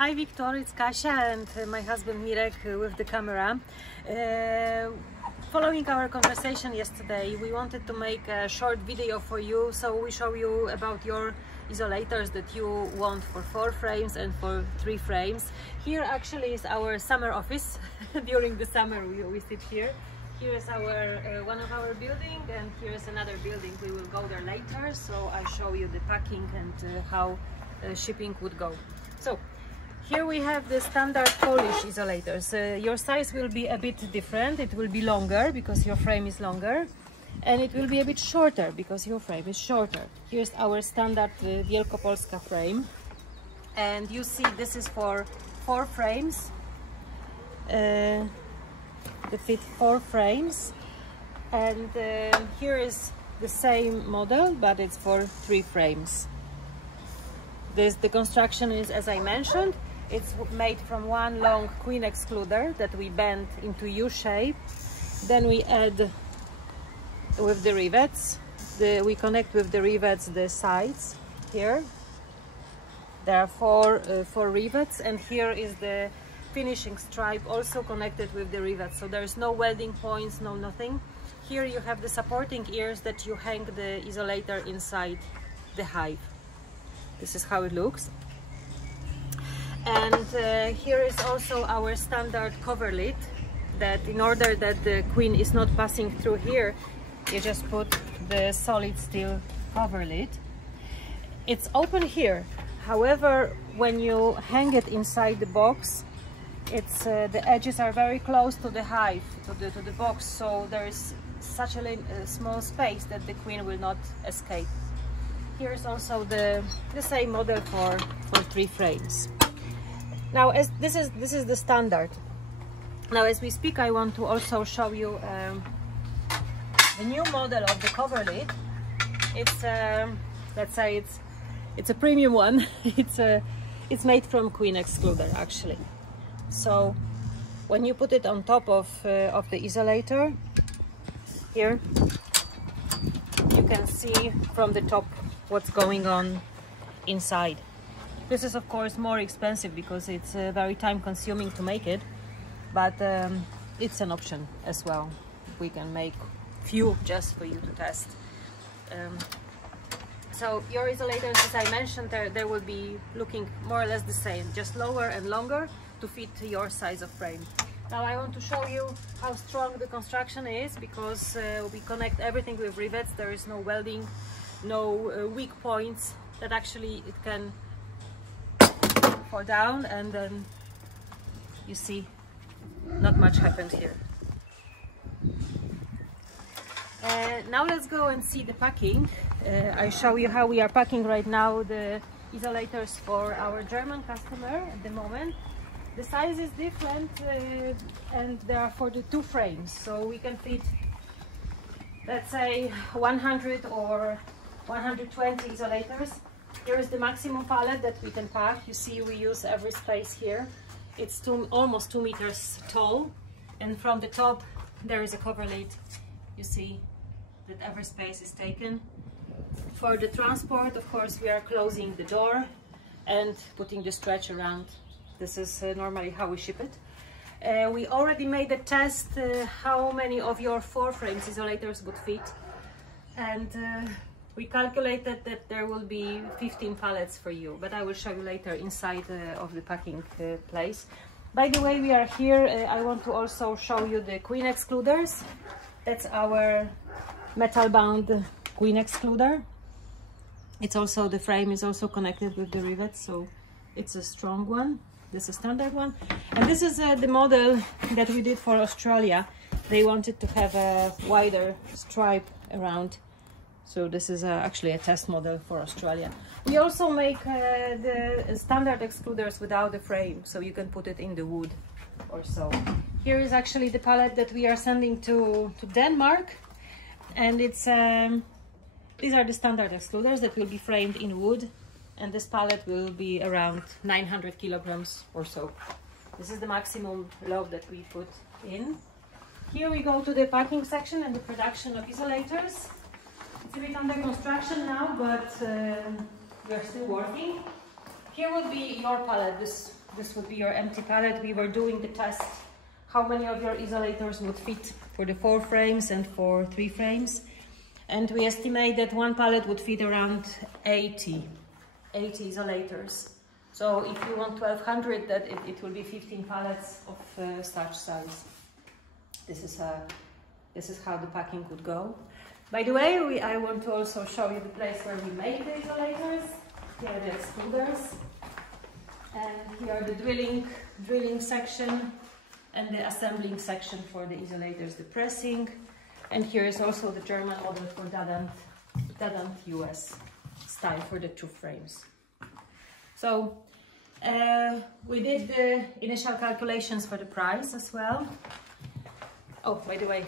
Hi Victor, it's Kasia and my husband Mirek with the camera. Following our conversation yesterday, we wanted to make a short video for you, so we show you about your isolators that you want for 4 frames and for 3 frames. Here actually is our summer office. During the summer we sit here. Here is our one of our building, and here is another building. We will go there later, so I show you the packing and how shipping would go. So here we have the standard Polish isolators. Your size will be a bit different. It will be longer because your frame is longer, and it will be a bit shorter because your frame is shorter. Here's our standard Wielkopolska frame, and you see this is for 4 frames. They fit 4 frames, and here is the same model, but it's for 3 frames. The construction is, as I mentioned, it's made from one long queen excluder that we bend into U shape. Then we add with the rivets. We connect with the rivets the sides here. There are four rivets, and here is the finishing stripe also connected with the rivets. So there is no welding points, no nothing. Here you have the supporting ears that you hang the isolator inside the hive. This is how it looks. And here is also our standard cover lid, that in order that the queen is not passing through here, you just put the solid steel cover lid. It's open here. However, when you hang it inside the box, it's the edges are very close to the hive, to the box, so there is such a small space that the queen will not escape. Here's also the same model for 3 frames. Now, as this is the standard. Now, as we speak, I want to also show you the new model of the cover lid. It's let's say it's a premium one. It's made from queen excluder actually. So when you put it on top of the isolator, here you can see from the top what's going on inside. This is of course more expensive because it's very time consuming to make it, but it's an option as well. We can make few just for you to test. So your isolators, as I mentioned, they will be looking more or less the same, just lower and longer to fit your size of frame. Now I want to show you how strong the construction is, because we connect everything with rivets. There is no welding, no weak points that actually it can fall down, and then you see not much happened here. Now let's go and see the packing. I show you how we are packing right now the isolators for our German customer at the moment. The size is different, and they are for the 2 frames, so we can fit, let's say, 100 or 120 isolators. Here is the maximum pallet that we can pack. You see we use every space here. It's almost 2 meters tall, and from the top there is a cover lid. You see that every space is taken. For the transport, of course, we are closing the door and putting the stretch around. This is normally how we ship it. We already made a test how many of your 4 frames isolators would fit, and we calculated that there will be 15 pallets for you, but I will show you later inside of the packing place. By the way, we are here. I want to also show you the queen excluders. That's our metal bound queen excluder. It's also, the frame is also connected with the rivets, so it's a strong one. This is a standard one, and this is the model that we did for Australia. They wanted to have a wider stripe around, so this is actually a test model for Australia. We also make the standard excluders without the frame, so you can put it in the wood or so. Here is actually the pallet that we are sending to Denmark, and it's these are the standard excluders that will be framed in wood, and this pallet will be around 900 kilograms or so. This is the maximum load that we put in. Here we go to the packing section and the production of isolators. It's a bit under construction now, but we are still working. Here would be your pallet, this this would be your empty pallet. We were doing the test, how many of your isolators would fit for the 4 frames and for 3 frames. And we estimate that one pallet would fit around 80 isolators. So if you want 1200, that it will be 15 pallets of such size. This is how the packing would go. By the way, I want to also show you the place where we make the isolators. Here are the excluders, and here are the drilling section and the assembling section for the isolators, the pressing. And here is also the German model for Dadant US style for the 2 frames. So we did the initial calculations for the price as well. Oh, by the way,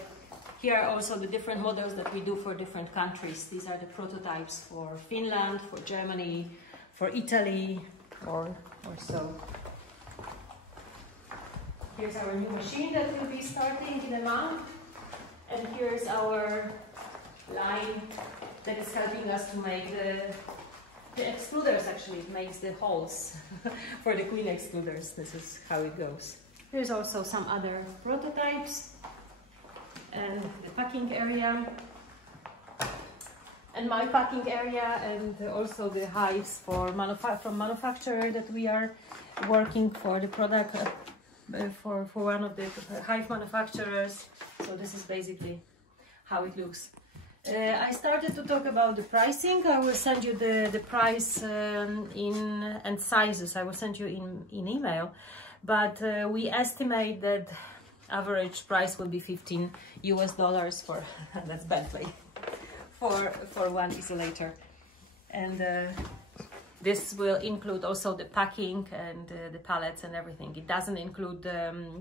here are also the different models that we do for different countries. These are the prototypes for Finland, for Germany, for Italy, or so. Here's our new machine that will be starting in a month. And here's our line that is helping us to make the excluders. Actually, it makes the holes for the queen excluders. This is how it goes. There's also some other prototypes and the packing area and my packing area, and also the hives from manufacturer that we are working for the product for one of the hive manufacturers. So this is basically how it looks. I started to talk about the pricing. I will send you the price and sizes. I will send you in email, but we estimate that average price will be $15 US for that's Bentley for one isolator, and this will include also the packing and the pallets and everything. It doesn't include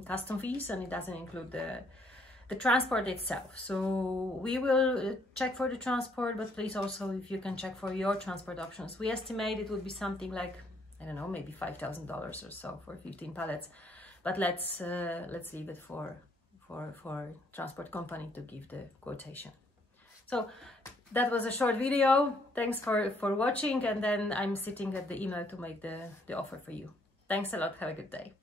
custom fees, and it doesn't include the transport itself. So we will check for the transport, but please also, if you can check for your transport options. We estimate it would be something like, I don't know, maybe $5,000 or so for 15 pallets. But let's leave it for transport company to give the quotation. So that was a short video. Thanks for watching, and then I'm sitting at the email to make the offer for you. Thanks a lot. Have a good day.